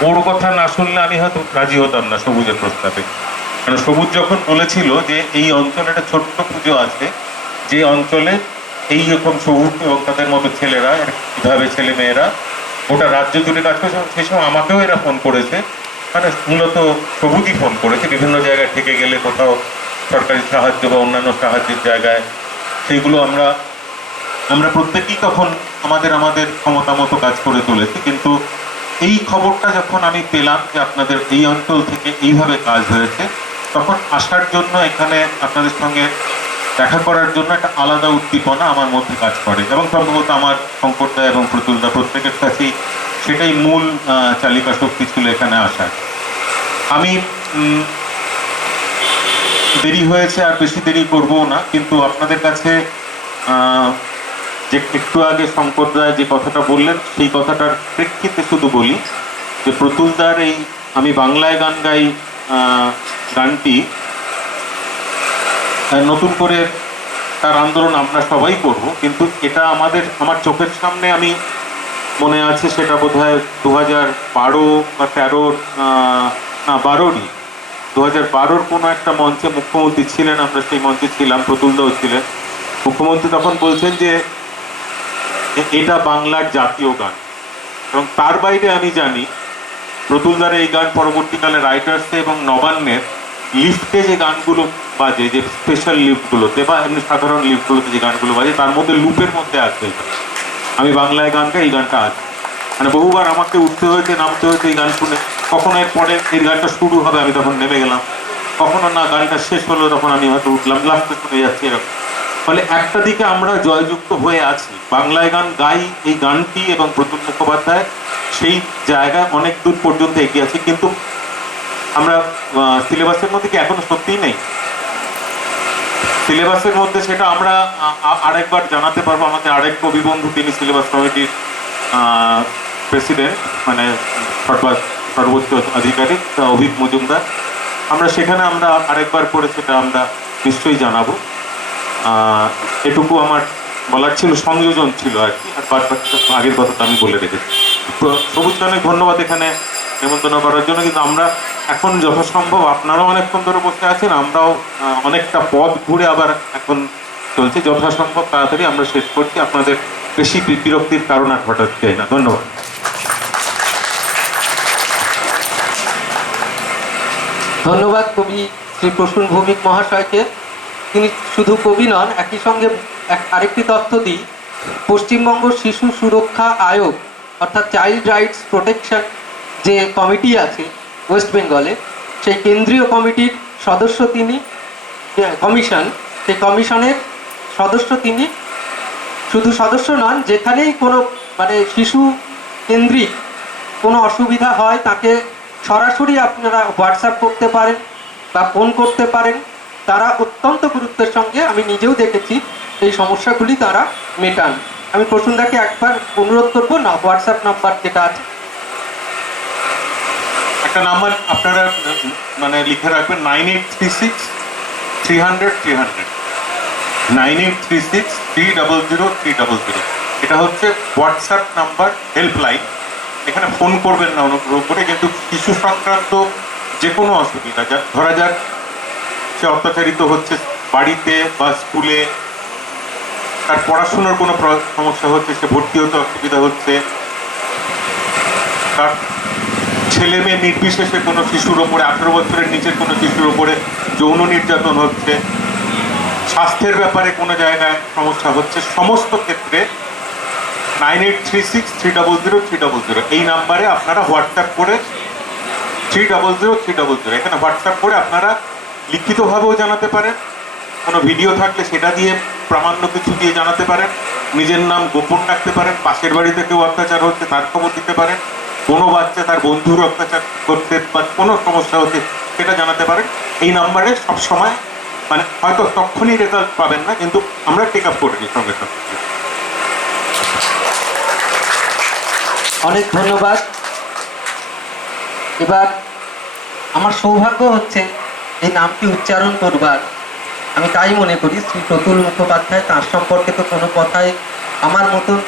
ওর কথা না শুনলে আমি হয়তো রাজি হতাম না সবুজের প্রস্তাবে। কারণ সবুজ যখন বলেছিল যে এই অঞ্চলে একটা ছোট্ট পুজো আছে, যে অঞ্চলে এইরকম সবুজ এবং তাদের মতো ছেলেরা, কীভাবে ছেলে মেয়েরা গোটা রাজ্য জুড়ে কাজ করেছে, সেই সময় আমাকেও এরা ফোন করেছে, মানে মূলত সবুজই ফোন করেছে, বিভিন্ন জায়গায় থেকে গেলে কোথাও সরকারি সাহায্য বা অন্যান্য সাহায্যের জায়গায়, সেইগুলো আমরা প্রত্যেকেই তখন আমাদের ক্ষমতা মতো কাজ করে তুলেছি। কিন্তু এই খবরটা যখন আমি পেলাম যে আপনাদের এই অঞ্চল থেকে এইভাবে কাজ হয়েছে, তখন আসার জন্য, এখানে আপনাদের সঙ্গে দেখা করার জন্য একটা আলাদা উদ্দীপনা আমার মধ্যে কাজ করে, এবং সম্ভবত আমার শঙ্করদা এবং প্রতুলদা প্রত্যেকের কাছেই সেটাই মূল চালিকা শক্তি ছিল এখানে আসার। আমি দেরি হয়েছে, আর বেশি দেরি করবো না, কিন্তু আপনাদের কাছে যে একটু আগে শঙ্করদা যে কথাটা বললেন, সেই কথাটার প্রেক্ষিতে শুধু বলি যে প্রতুলদার এই আমি বাংলায় গান গাই গানটি নতুন করে তার আন্দোলন আমরা সবাই করব, কিন্তু এটা আমার চোখের সামনে, আমি মনে আছে সেটা বোধ হয় 2012 বা 13 না 12ই 2012 কোনো একটা মঞ্চে মুখ্যমন্ত্রী ছিলেন, আমরা সেই মঞ্চে ছিলাম, প্রতুলদাও ছিলেন। মুখ্যমন্ত্রী তখন বলছেন যে এটা বাংলার জাতীয় গান, এবং তার বাইরে আমি জানি প্রতুলদার এই গান পরবর্তীকালে রাইটার্সে এবং নবান্নের লিফটে যে গানগুলো বাজে, যে স্পেশাল লিফটগুলোতে বা এমনি সাধারণ লিফটগুলোতে যে গানগুলো বাজে, তার মধ্যে লুপের মধ্যে আছে আমি বাংলায় গান গাই, এই গানটা আছে। মানে বহুবার আমাকে উঠতে হয়েছে, নামতে হয়েছে এই গান শুনে। কখনো এর পরে এই গানটা শুরু হবে, আমি তখন নেমে গেলাম, কখনো না গানটা শেষ হলো, তখন আমি হয়তো উঠলাম, লাস্টে শুনে যাচ্ছি, এরকম। ফলে একটা দিকে আমরা জয়যুক্ত হয়ে আছি, বাংলায় গান গাই, এই গানটি এবং প্রতুল মুখোপাধ্যায় সেই জায়গায় অনেক দূর পর্যন্ত এগিয়ে আছি। কিন্তু আমরা সিলেবাসের মধ্যে কি এখনো সত্যিই নেই? সিলেবাসের মধ্যে সেটা আমরা আরেকবার জানাতে পারবো। আমাদের আরেক কবি বন্ধু, তিনি সিলেবাস কমিটির প্রেসিডেন্ট, মানে সর্বোচ্চ আধিকারিক অভিক মজুমদার। আমরা সেখানে আরেকবার করে সেটা আমরা নিশ্চয়ই জানাবো। এটুকু আমার বলার ছিল, সংযোজন ছিল আর কি, আর বাদ আগের কথাটা আমি বলে রেখেছি। সবুজকে অনেক ধন্যবাদ এখানে নিমন্ত্রণ করার জন্য। কিন্তু আমরা এখন যথাসম্ভব, আপনারাও অনেকক্ষণ ধরে বসে আছেন, আমরাও অনেকটা পথ ঘুরে আবার এখন চলছে, যথাসম্ভব তাড়াতাড়ি আমরা শেষ করছি, আপনাদের বেশি বিরক্তির কারণ আর ঘটাতে চাই না। ধন্যবাদ। ধন্যবাদ কবি শ্রী প্রসূন ভৌমিক মহাশয়কে। তিনি শুধু কবি নন, একই সঙ্গে আরেকটি তথ্য দিই, পশ্চিমবঙ্গ শিশু সুরক্ষা আয়োগ অর্থাৎ চাইল্ড রাইটস প্রোটেকশন যে কমিটি আছে ওয়েস্ট বেঙ্গলে, সেই কেন্দ্রীয় কমিটির সদস্য তিনি, কমিশন, সেই কমিশনের সদস্য তিনি। শুধু সদস্য নন, যেখানেই কোনো মানে শিশু কেন্দ্রিক কোনো অসুবিধা হয় তাকে সরাসরি আপনারা হোয়াটসঅ্যাপ করতে পারেন বা ফোন করতে পারেন। তারা অত্যন্ত গুরুত্বের সঙ্গে, আমি নিজেও দেখেছি, এই সমস্যাগুলি তারা মেটান। আমি প্রসূনদাকে একবার অনুরোধ করবো না, হোয়াটসঅ্যাপ নাম্বার যেটা আছে একটা নাম্বার আপনারা মানে লিখে রাখবেন, 9836 300 9836 এটা হচ্ছে হোয়াটসঅ্যাপ নাম্বার, হেল্পলাইন। এখানে ফোন করবেন না অনুগ্রহ করে, কিন্তু শিশু সংক্রান্ত যে কোনো অসুবিধা, ধরা যাক সে অত্যাচারিত হচ্ছে বাড়িতে বা স্কুলে, তার পড়াশোনার কোনো সমস্যা হচ্ছে, সে ভর্তি হতে অসুবিধা হচ্ছে, তার ছেলে মেয়ে নির্বিশেষে কোনো শিশুর ওপরে, 18 বছরের নিচের কোনো শিশুর ওপরে যৌন নির্যাতন হচ্ছে, স্বাস্থ্যের ব্যাপারে কোনো জায়গায় সমস্যা হচ্ছে, সমস্ত ক্ষেত্রে 9836 300 এই নাম্বারে আপনারা হোয়াটসঅ্যাপ করে 300 এখানে হোয়াটসঅ্যাপ করে আপনারা লিখিতভাবেও জানাতে পারেন, কোনো ভিডিও থাকলে সেটা দিয়ে প্রামাণ্য কিছু দিয়ে জানাতে পারেন, নিজের নাম গোপন রাখতে পারেন, পাশের বাড়িতে কেউ অত্যাচার হচ্ছে তার খবর দিতে পারেন, কোনো বাচ্চা তার বন্ধুর অত্যাচার করতে বা কোনো সমস্যা হচ্ছে সেটা জানাতে পারেন। এই নাম্বারে সবসময়, মানে হয়তো তখনই রেজাল্ট পাবেন না, কিন্তু আমরা টেক আপ করে নিই সঙ্গে সঙ্গে। অনেক ধন্যবাদ। এবার আমার সৌভাগ্য হচ্ছে এই নামটি উচ্চারণ করবার। আমি তাই মনে করি শ্রী প্রতুল মুখোপাধ্যায়, তার সম্পর্কে তো কোনো কথাই, আমার মতন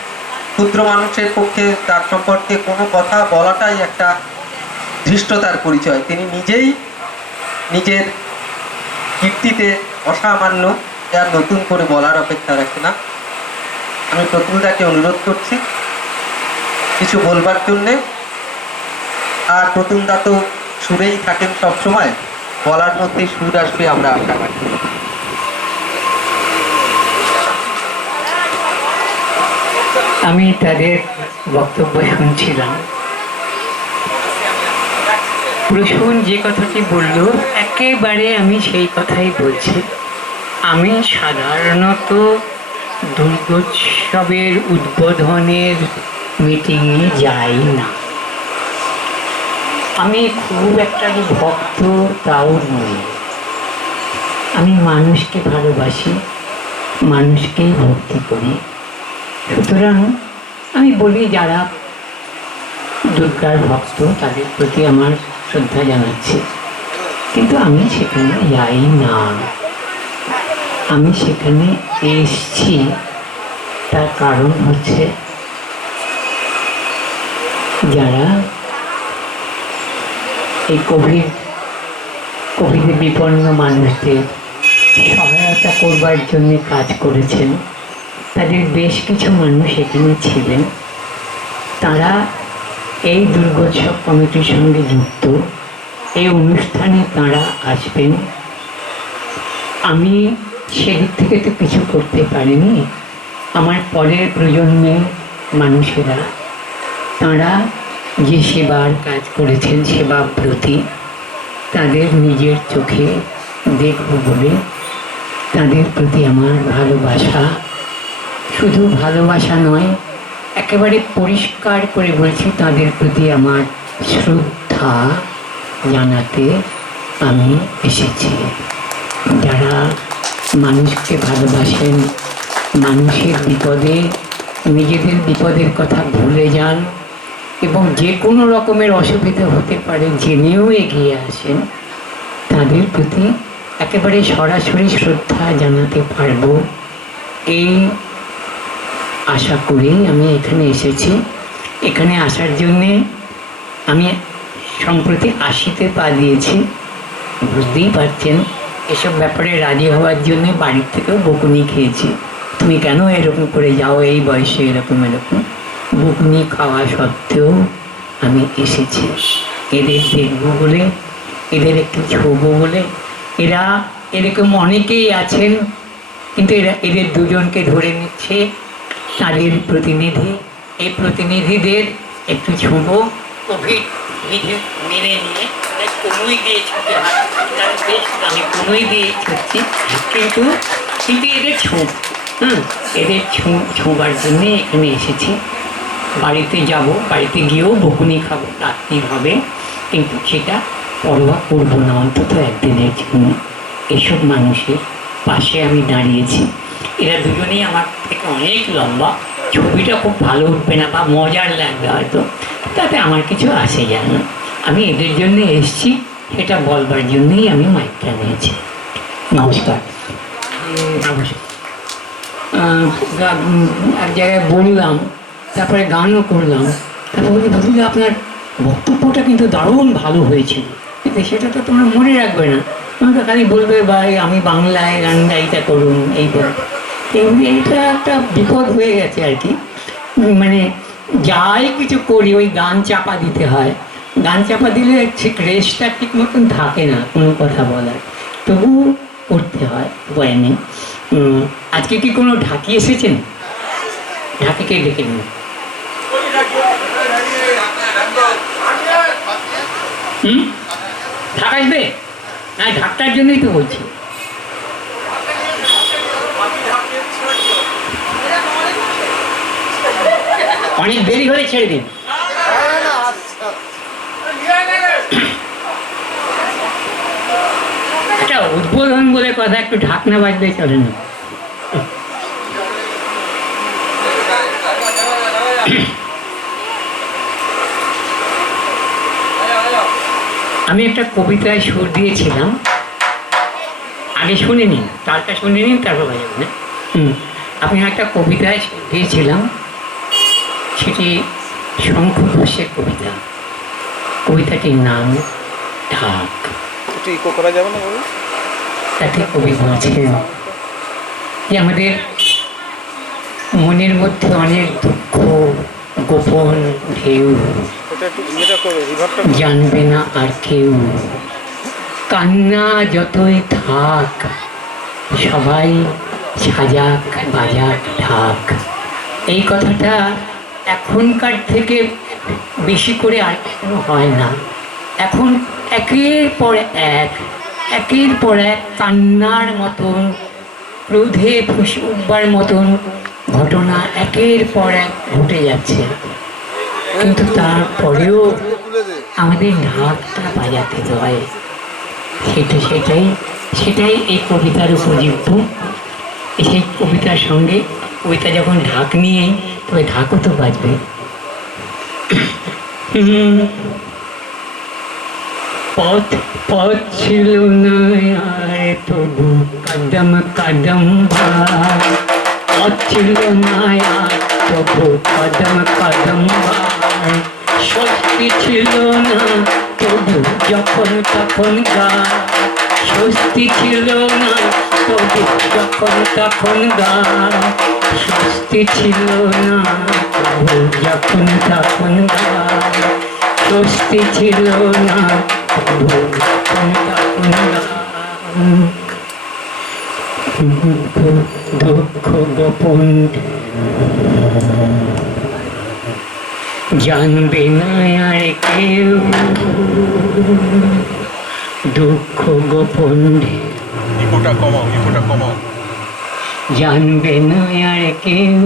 ক্ষুদ্র মানুষের পক্ষে তার সম্পর্কে কোনো কথা বলাটাই একটা ধৃষ্টতার পরিচয়। তিনি নিজেই নিজের কীর্তিতে অসামান্য, আর নতুন করে বলার অপেক্ষা রাখে না। আমি প্রতুলদাকে অনুরোধ করছি কিছু বলবার জন্যে। আর প্রতুলদা তো সুরেই থাকেন সবসময়, বলার মধ্যেই সুর আসবে আমরা আশা রাখি। আমি তাদের বক্তব্য শুনছিলাম। প্রসূন যে কথাটি বলল, একেবারে আমি সেই কথাই বলছি। আমি সাধারণত দুর্গোৎসবের উদ্বোধনের মিটিংয়ে যাই না। আমি খুব একটা যে ভক্ত তাও নই। আমি মানুষকে ভালোবাসি, মানুষকেই ভক্তি করি। সুতরাং আমি বলি, যারা দুর্গার ভক্ত তাদের প্রতি আমার শ্রদ্ধা জানাচ্ছি, কিন্তু আমি সেখানে যাই না। আমি সেখানে এসছি, তার কারণ হচ্ছে যারা এই কোভিডে বিপন্ন মানুষদের সহায়তা করবার জন্য কাজ করেছেন, তাদের বেশ কিছু মানুষ এখানে ছিলেন। তারা এই দুর্গোৎসব কমিটির সঙ্গে যুক্ত। এই অনুষ্ঠানে তারা আসবেন। আমি সেদিক থেকে তো কিছু করতে পারিনি। আমার পরের প্রজন্মের মানুষেরা, তারা যে সেবার কাজ করেছেন, সেবা প্রতি তাদের নিজের চোখে দেখব বলে তাদের প্রতি আমার ভালোবাসা, শুধু ভালোবাসা নয়, একেবারে পরিষ্কার করে বলছি, তাদের প্রতি আমার শ্রদ্ধা জানাতে আমি এসেছি। যারা মানুষকে ভালোবাসেন, মানুষের বিপদে নিজেদের বিপদের কথা ভুলে যান এবং যে কোনো রকমের অসুবিধা হতে পারে জেনেও এগিয়ে আসেন, তাদের প্রতি একেবারে সরাসরি শ্রদ্ধা জানাতে পারবো, এই আশা করেই আমি এখানে এসেছি। এখানে আসার জন্যে আমি সম্প্রতি 80তে পা দিয়েছি। বুঝতেই পারছেন, এসব ব্যাপারে রাজি হওয়ার জন্য বাড়ির থেকেও বকুনি খেয়েছি। তুমি কেন এরকম করে যাও এই বয়সে, এরকম বকুনি খাওয়া সত্ত্বেও আমি এসেছি। এদের দেখবো বলে, এদের একটু ছোবো বলে। এরা এরকম অনেকেই আছেন, কিন্তু এদের দুজনকে ধরে নিচ্ছে তাদের প্রতিনিধি। এই প্রতিনিধিদের একটু ছোঁবো, কোভিড বিধি মেনে নিয়ে কনুই দিয়ে ছুটে হয়, তার বেশ আমি কনুই দিয়ে ছুটছি, কিন্তু কিন্তু এদের ছোঁব, এদের ছোঁবার জন্যে এখানে এসেছি। বাড়িতে যাব, বাড়িতে গিয়েও বকুনি খাবো, রাত্রি হবে, কিন্তু সেটা পরোয়া করবো না অন্তত একদিনের জন্য। এসব মানুষের পাশে আমি দাঁড়িয়েছি। এরা দুজনেই আমার থেকে অনেক লম্বা, ছবিটা খুব ভালো উঠবে না বা মজার লাগবে হয়তো, তাতে আমার কিছু আসে যায় না। আমি এদের জন্য এসেছি, সেটা বলবার জন্যই আমি মাইকটা নিয়েছি। নমস্কার। এক জায়গায় বললাম, তারপরে গানও করলাম, তারপরে বলি আপনার বক্তব্যটা কিন্তু দারুণ ভালো হয়েছিল, কিন্তু সেটা তো তোমরা মনে রাখবে না, তোমরা তো খালি বলবে ভাই আমি বাংলায় গান গাইটা করুন, এই বলে। এমনি এটা একটা বিপদ হয়ে গেছে আর কি, মানে যাই কিছু করি ওই গান চাপা দিতে হয়, গান চাপা দিলে ঠিক রেস্টটা ঠিক মতন থাকে না কোনো কথা বলার, তবু করতে হয়, উপায় নেই। আজকে কি কোনো ঢাকি এসেছেন? ঢাকিকে ডেকে নিন। ঢাক আসবে না? ঢাকটার জন্যই তো বলছি। অনেক দেরি হলে ছেড়ে দিন। একটা উদ্বোধন বলে কথা, একটু ঢাক না বাজলে চলে না। আমি একটা কবিতায় সুর দিয়েছিলাম, আগে শুনে নিন, তারটা শুনে নিন, তারপর বাজাবেন না। আমি একটা কবিতায় সুর দিয়েছিলাম, সেটি শঙ্খ ঘোষের কবিতা। কবিতাটির নাম ঢাক। তাতে কবি বলছেন যে আমাদের মনের মধ্যে অনেক দুঃখ, গোপন ঢেউ, জানবে না আর কেউ, কান্না যতই থাক সবাই সাজাক বাজাক ঢাক। এই কথাটা এখনকার থেকে বেশি করে আর কোনো হয় না। এখন একের পর এক কান্নার মতন, ক্রোধে ফুঁসে উঠবার মতন ঘটনা একের পর এক ঘটে যাচ্ছে, কিন্তু তারপরেও আমাদের ঢাকটা বাজাতে হয়। সেটাই এই কবিতার উপযুক্ত। সেই কবিতার সঙ্গে কবিতা যখন ঢাক নিয়ে, তবে ঢাকও তো বাজবে। পথ ছিল না আর তবু কদম কদম ভাই, পথ ছিল না আর তবু কদম কদম ভাই, স্বস্তি ছিল না তবু যখন তখন গায়, স্বস্তি ছিল না তবু যখন তখন গায়, স্বস্তি ছিল না তবু যখন তখন গায়, স্বস্তি ছিল না তবু যখন তখন গায়। দুঃখ গোপন জানবে না আর কেউ, দুঃখ গোপন জানবে না আর কেউ,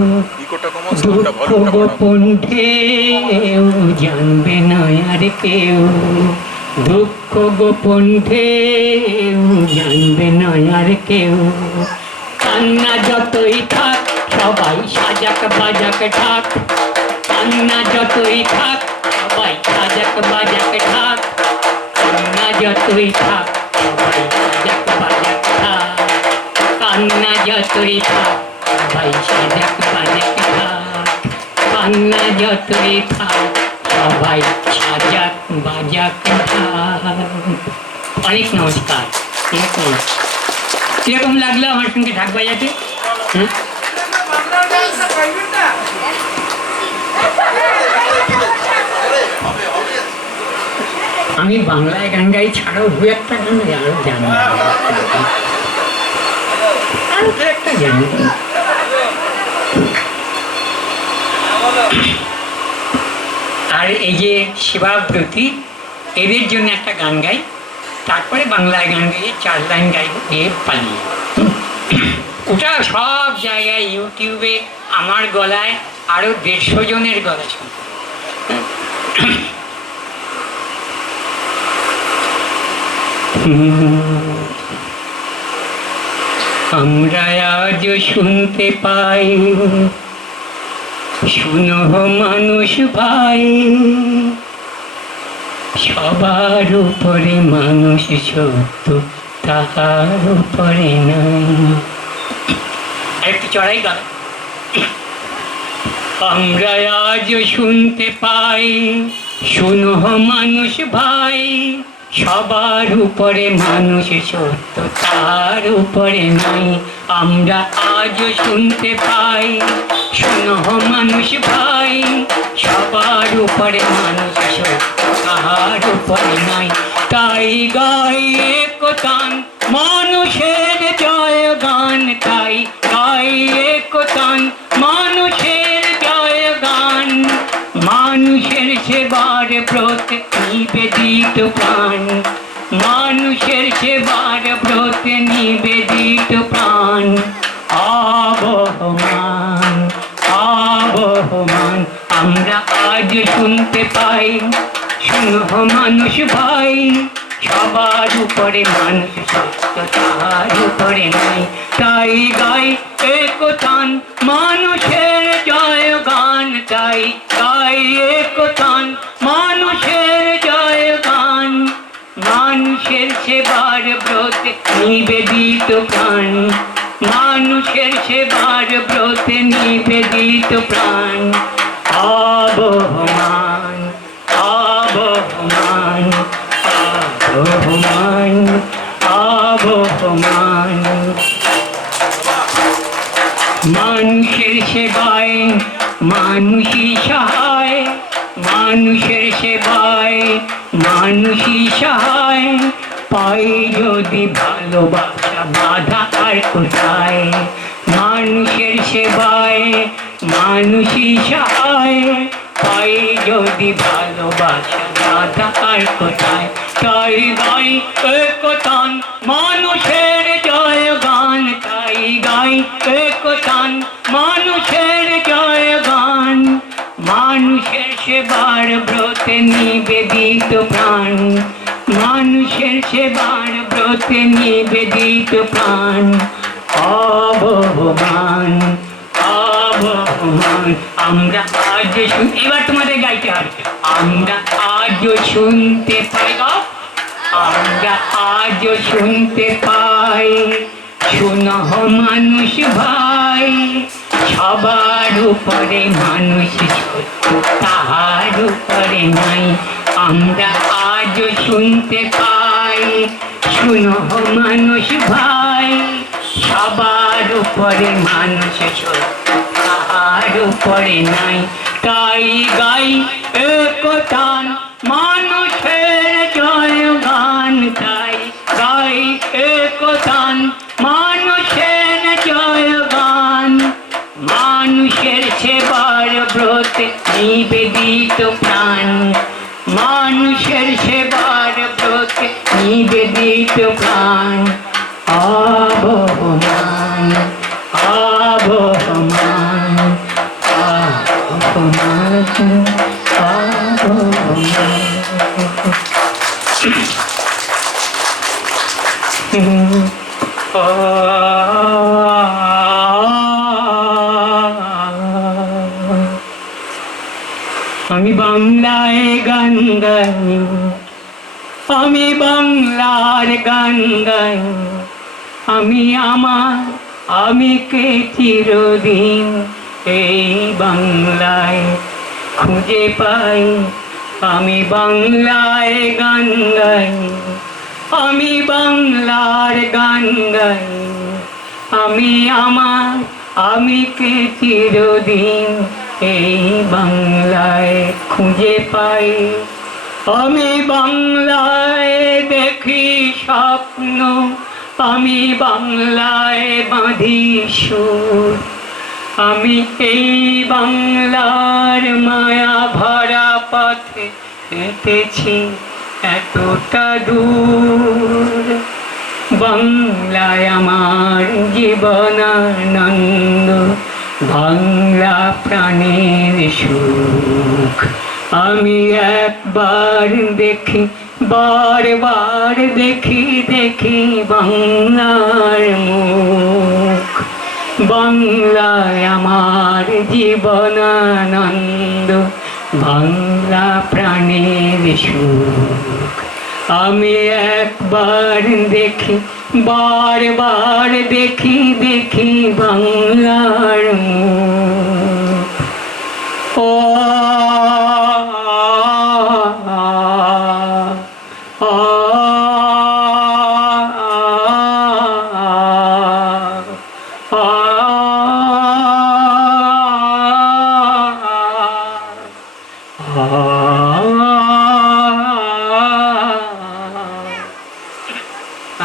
দুঃখ গোপন ঢেউ জানবে না আর কেউ, দুঃখ গোপন ঢেউ জানবে না আর কেউ, কান্না যতই থাক সবাই সাজাক বাজাক ঢাক, কান্না যতই থাক সবাই সাজাক বাজাক ঢাক, কান্না যতই থাক সবাই সাজাক বাজাক ঢাক, কান্না যতই থাক সবাই সাজাক বাজাক ঢাক, কান্না যতই থাক সবাই সাজাক বাজাক ঢাক। অনেক নমস্কার। কিরকম লাগলো আমার সঙ্গে ঢাক বাজাতে? আমি বাংলায় গান গাই ছাড়াও দু একটা গান আরো জানি, আরো দু একটা জানি। আর এই যে শিবাব্রতী, এদের জন্য একটা গান গাই, তারপরে বাংলায় গান গাইয়ে 4 লাইন গাইব, গিয়ে পালিয়ে। ওটা সব জায়গায় ইউটিউবে আমার গলায় আরো 150 জনের গলা শুনবে। আমরা আজ শুনতে পাই, শুনো মানুষ ভাই, সবার উপরে মানুষ সত্য, তাহার উপরে নাই। আরেকটু চড়াই গান। আমরা আজ শুনতে পাই, শুনো মানুষ ভাই, সবার উপরে মানুষ সত্য, তার উপরে নাই। আমরা আজ শুনতে পাই, শুনো মানুষ ভাই, সবার উপরে মানুষ সত্য, তাহার উপরে নাই। তাই গাই একতান মানুষের জয় গান, তাই গাই একতান মানুষের জয় গান। মানুষের সেবার ব্রত নিবেদিত প্রাণ, মানুষের সেবার ব্রত নিবেদিত প্রাণ। আবহমান আবহমান আমরা আজ শুনতে পাই, শুনো মানুষ ভাই, সবার উপরে মানুষ সত্য, তাহার উপরে নাই। তাই গাই একতান মানুষের জয় গান, তাই গাই একতান মানুষের জয় গান। মানুষের সেবার ব্রত নিবেদিত প্রাণ, মানুষের সেবার ব্রত নিবেদিত প্রাণ। আবহমান আবহমান আবহমান আবহমান। মানুষের সেবায় মানুষই সহায়, মানুষের সেবায় মানুষই সহায়। পাই যদি ভালোবাসা বাধা আর কোথায়, মানুষের সেবায় মানুষই সহায়। পাই যদি ভালোবাসা বাধা আর কোথায়। তাই গাই একতান মানুষের জয় গান, তাই গাই একতান মানুষের জয় গান। মানুষের সেবার ব্রতে নিবেদিত প্রাণ, মানুষের সেবার ব্রতে নিবেদিত প্রাণ। আবহমান আবহমান আমরা আজ এবার তোমাদের গাইতে হবে। আমরা আজ শুনতে পাই, আমরা আজ শুনতে পাই, শুনো মানুষ ভাই, সবার উপরে মানুষ সত্য, তাহার উপরে নাই। আমরা আজ শুনতে পাই, শুনো মানুষ ভাই, সবার উপরে মানুষ সত্য, তাহার উপরে নাই। তাই গাই একতান মানুষের জয় গান, তাই গাই একতান মানুষের জয় গান। মানুষের সেবার ব্রত নিবেদিত প্রাণ, মানুষের সেবার ব্রত নিবেদিত প্রাণ। আবহমান আবহমান আবহমান আবহমান। আমি বাংলায় গান গাই, আমি বাংলার গান গাই। আমি আমার আমি কে চিরদিন এই বাংলায় খুঁজে পাই। আমি বাংলায় গান গাই, আমি বাংলার গান গাই। আমি আমার আমি কে চিরদিন এই বাংলায় খুঁজে পাই। আমি বাংলায় দেখি স্বপ্ন, আমি বাংলায় বাঁধি সুর। আমি এই বাংলার মায়া ভরা পথ পথে হেঁটেছি এতটা দূর। বাংলায় আমার জীবনানন্দ, বাংলা প্রাণের সুখ। আমি একবার দেখি, বারবার দেখি, দেখি বাংলার মুখ। বাংলায় আমার জীবনানন্দ, বাংলা প্রাণের সুখ। আমি একবার দেখি, বারবার দেখি, দেখি বাংলার মুখ। ও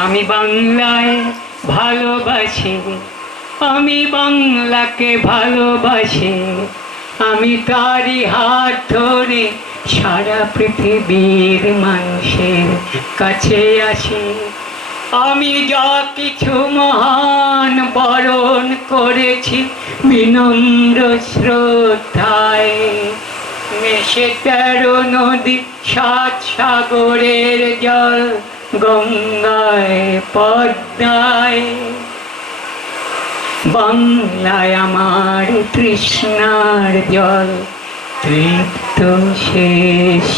আমি বাংলায় ভালোবাসি, আমি বাংলাকে ভালোবাসি। আমি তারই হাত ধরে সারা পৃথিবীর মানুষের কাছে আসি। আমি যা কিছু মহান বরণ করেছি বিনম্র শ্রদ্ধায়। মেশে 13 নদী, 7 সাগরের জল, গঙ্গায় পদ্মায়। বাংলায় আমার তৃষ্ণার জল, তৃপ্ত শেষ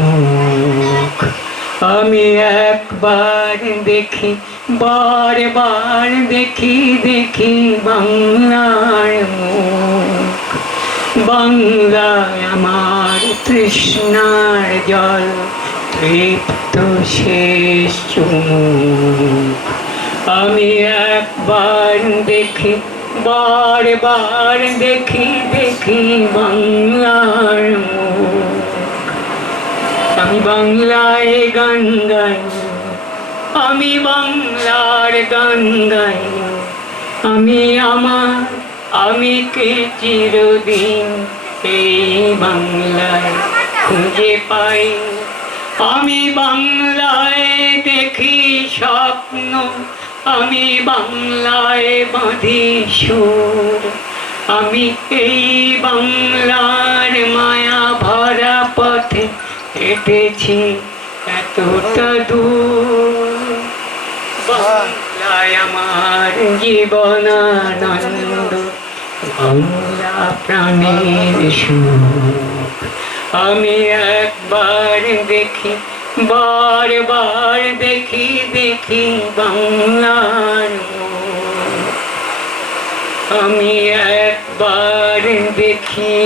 মুখ। আমি একবার দেখি, বারবার দেখি, দেখি বাংলার মুখ। বাংলায় আমার তৃষ্ণার জল, তৃপ্ত শেষ মুখ। আমি একবার দেখি, বারবার দেখি, দেখি বাংলার মুখ। আমি বাংলায় গান গাই, আমি বাংলার গান গাই। আমি আমার, আমি কে চিরদিন এই বাংলায় খুঁজে পাই। আমি বাংলায় দেখি স্বপ্ন, আমি বাংলায় বাঁধি সুর। আমি এই বাংলার মায়া ভরা পথে হেঁটেছি এতটা দূর। বাংলায় আমার জীবনানন্দ, বাংলা প্রাণের সুখ। আমি একবার দেখি, বারবার দেখি, দেখি বাংলার মুখ। আমি একবার দেখি,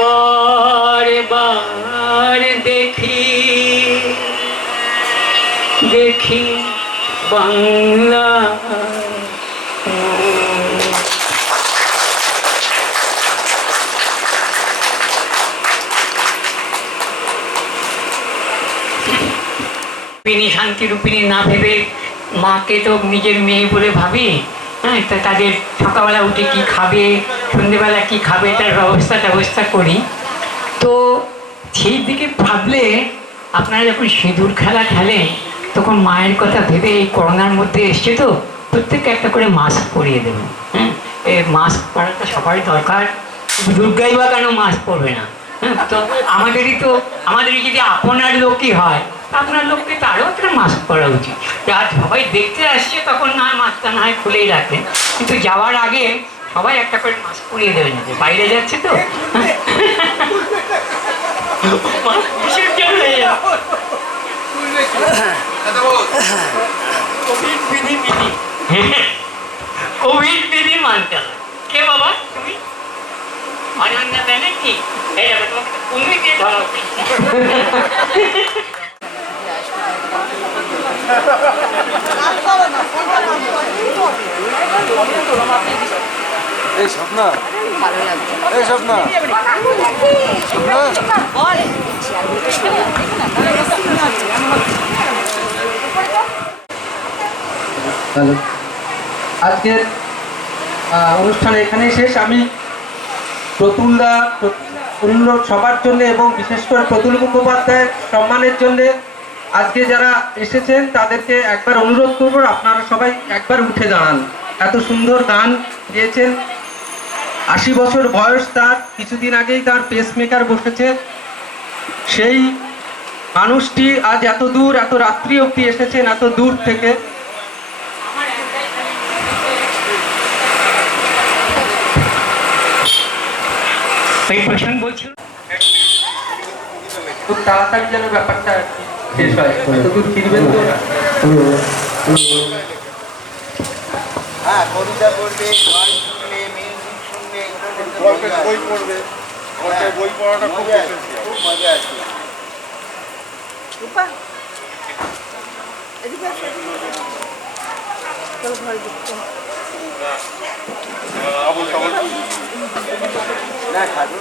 বারবার দেখি, দেখি বাংলার মুখ। রূপিণী, শান্তি রূপিণী না ভেবে মাকে তো নিজের মেয়ে বলে ভাবি। হ্যাঁ, তা তাদের সকালবেলা উঠে কি খাবে, সন্ধ্যেবেলা কি খাবে, তার ব্যবস্থা করি। তো সেই দিকে ভাবলে আপনারা যখন সিঁদুর খেলা খেলেন, তখন মায়ের কথা ভেবে এই করোনার মধ্যে এসছে তো প্রত্যেককে একটা করে মাস্ক পরিয়ে দেবেন। হ্যাঁ, এই মাস্ক পরাটা সবারই দরকার। দুর্গাই বা কেন মাস্ক পরবে না? হ্যাঁ, তো আমাদেরই যদি আপনার লোকই হয়, আপনার লোককে তারও একটা মাস্ক পরা উচিত। আর সবাই দেখতে আসছে তখন না মাস্কটা না হয় খুলেই রাখেন, কিন্তু যাওয়ার আগে সবাই একটা করে মাস্ক পরিয়ে দেবেন, বাইরে যাচ্ছে তো। কোভিড বিধি মানতে হবে। কে বাবা তুমি? অনন্য ব্যানার্জি? এই যাবে, তোমাকে তো কুমির দিয়ে ধরা উচিত। এই স্বপ্না, এই স্বপ্না, আজকের অনুষ্ঠান এখানেই শেষ। আমি প্রতুলদা, অন্য সবার জন্য এবং বিশেষ করে প্রতুল মুখোপাধ্যায়ের সম্মানের জন্য আজকে যারা এসেছেন তাদেরকে একবার অনুরোধ করব আপনারা সবাই একবার উঠে দাঁড়ান। এত সুন্দর গান গেয়েছেন। 80 বছর বয়স তার, কিছুদিন আগেই তার পেসমেকার বসেছে। সেই মানুষটি আজ এত দূর, এত রাত্রি অবধি এসেছেন এত দূর থেকে। এই প্রশ্ন বলছিল খুব তাড়াতাড়ি যেন ব্যাপারটা আর কি শেষ হয়, এত দূর ফিরবেন তো। হ্যাঁ, কবিতা পড়বে, গান শুনবে, মিউজিক শুনবে, বই পড়বে, বই পড়াটা খুব খুব মজা আছে। না, ঠাকুর